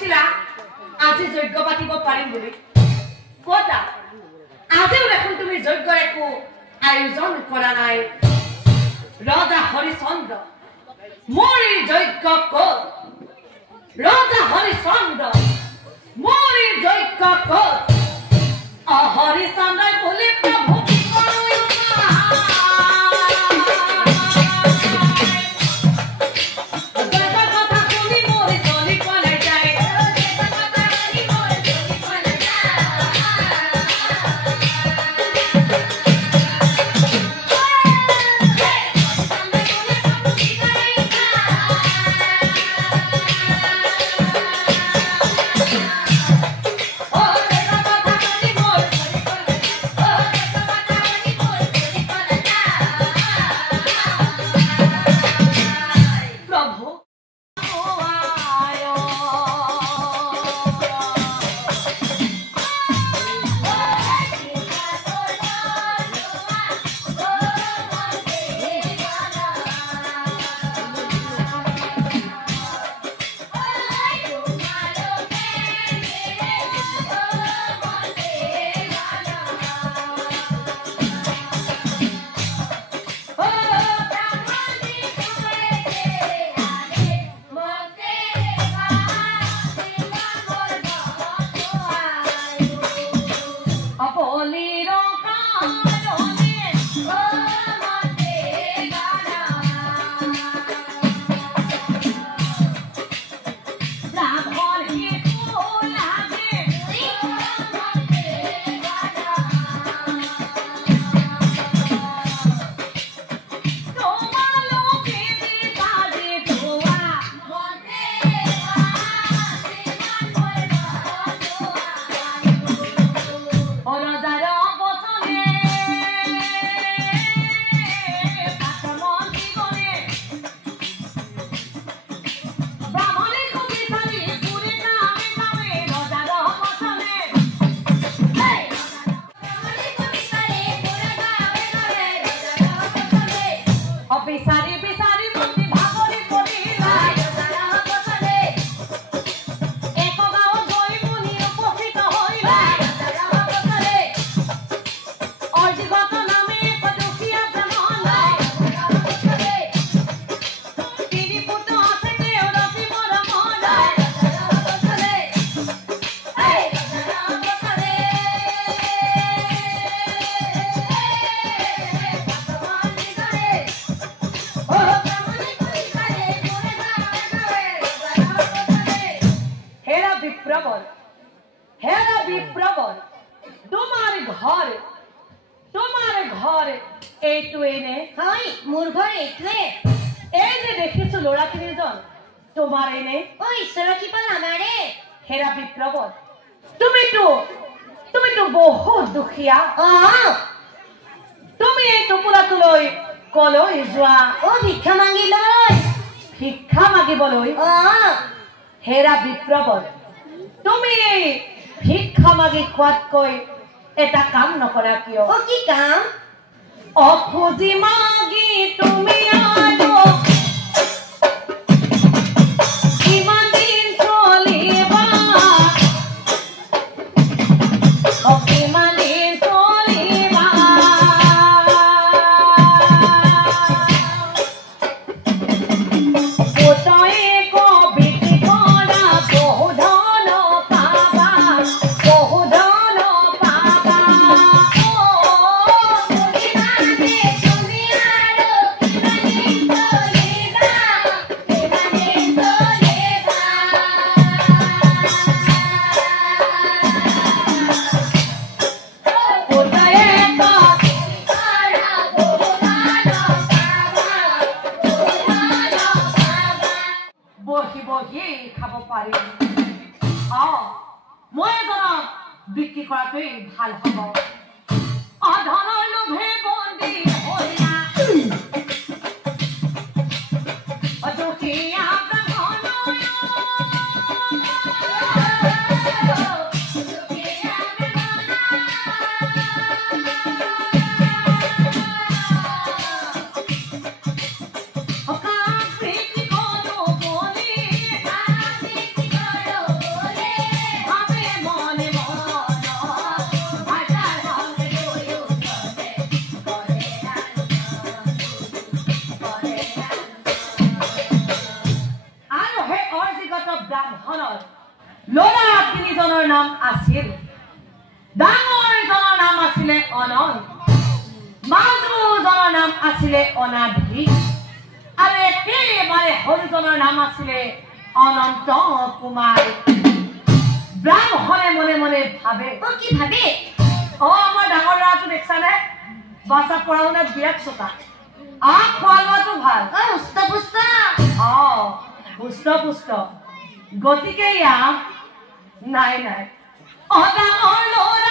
কৈছিলা আজি যজ্ঞ পাতিব পাৰিম বুলি কতা আজিও দেখোন তুমি যজ্ঞৰ একো আয়োজন কৰা নাই ৰজা হৰিচন্দ্ৰ মোৰ যজ্ঞ ক'ত ৰজা হৰিচন্দ্ৰ মোৰ যজ্ঞ ক'ত হৰিচন্দ্ৰই বুলি প্ৰভু হেৰা বিপ্ৰবল তুমি ভিক্ষা মাগি খোৱাতকৈ এটা কাম নকৰা কিয় কি কাম অখুজি মাগি তুমি আৰু কিমান দিন চলিবা কিমান দিন চলিবা বিক্ৰি কৰাটোই ভাল হব অধনৰ লোভে বন্দী হইনা অদুখিয়া ডাঙৰ জনৰ নাম আছিলে অনন্ত, মাজুজনৰ নাম আছিলে অনাধি, আৰু একেবাৰে সৰুজনৰ নাম আছিলে অনন্ত কুমাৰ। ব্ৰাহ্মণে মনে মনে ভাবে, কি ভাবে? আমাৰ ডাঙৰ ল'ৰাটো দেখিছানে? বাছা পঢ়া শুনাত বিৰাট চোকা, খোৱা লোৱাটো ভাল, সুস্থ পুষ্ট। পুষ্ট পুষ্ট। গতিকে ইয়াক নাই নাই ডাঙৰ ল'ৰা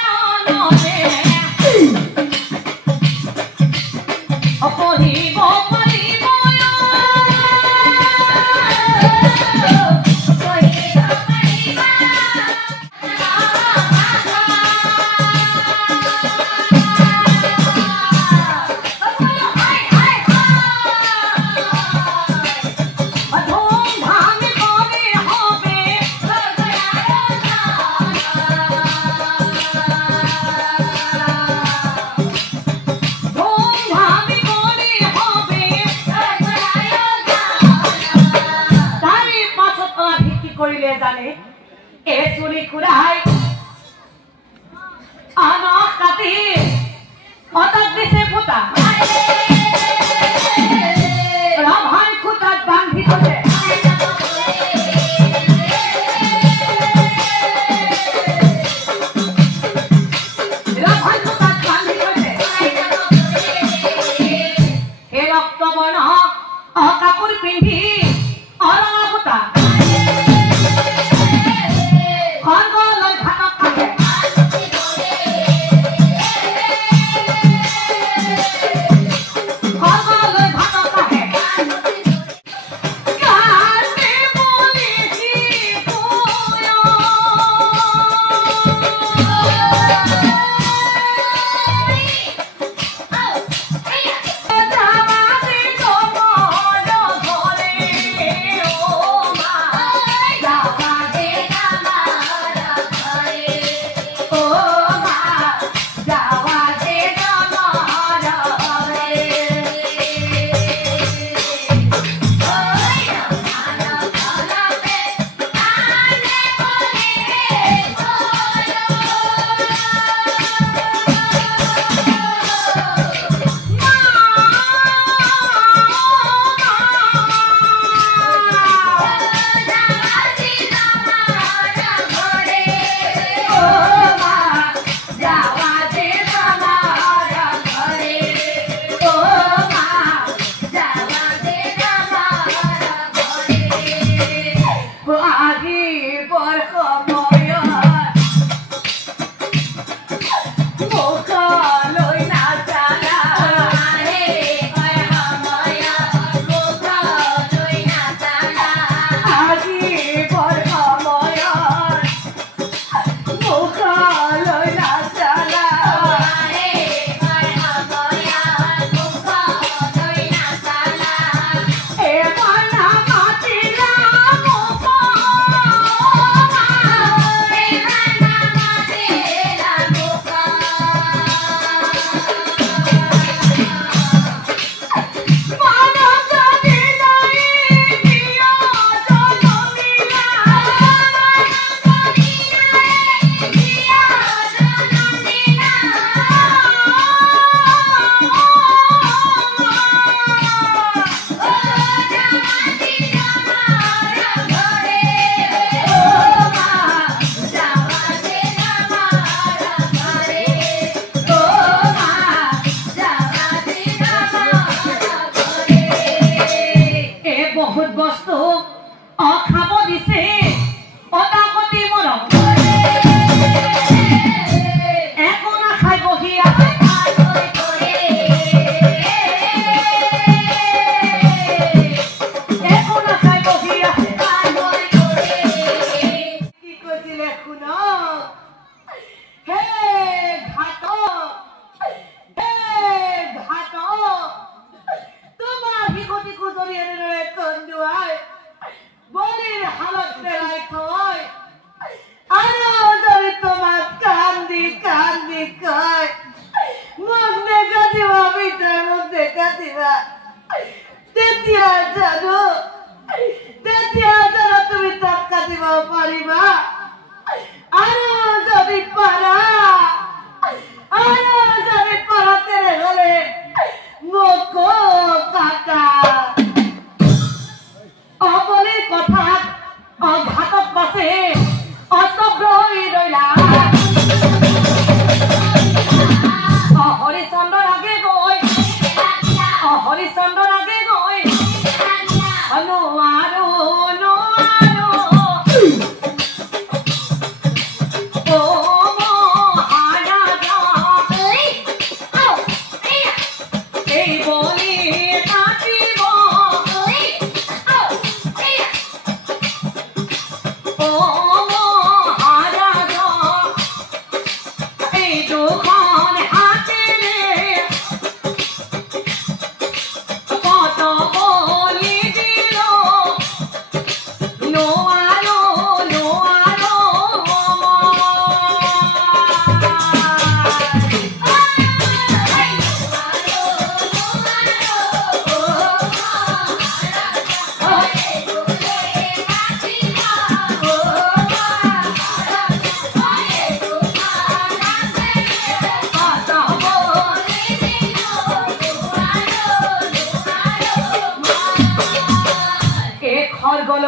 পঢ়িব পাৰিব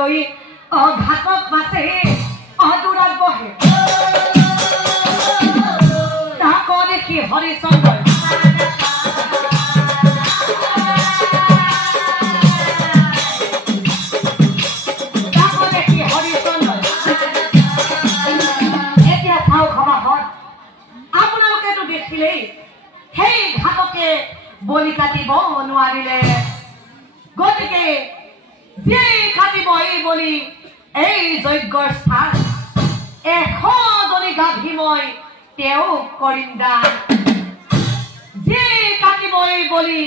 লৈ ঘাটত মাছে দূৰত বহে তাক দেখি হৰিচন্দ্ৰই এতিয়া চাওক সমাজত আপোনালোকেতো দেখিলেই সেই ঘাটকে বলি কাটিব নোৱাৰিলে গতিকে যে কাটিব এই বলি এই যজ্ঞৰ স্থান 100জনী গাভী মই তেওঁক কৰিম দান যে কাটিব এই বলি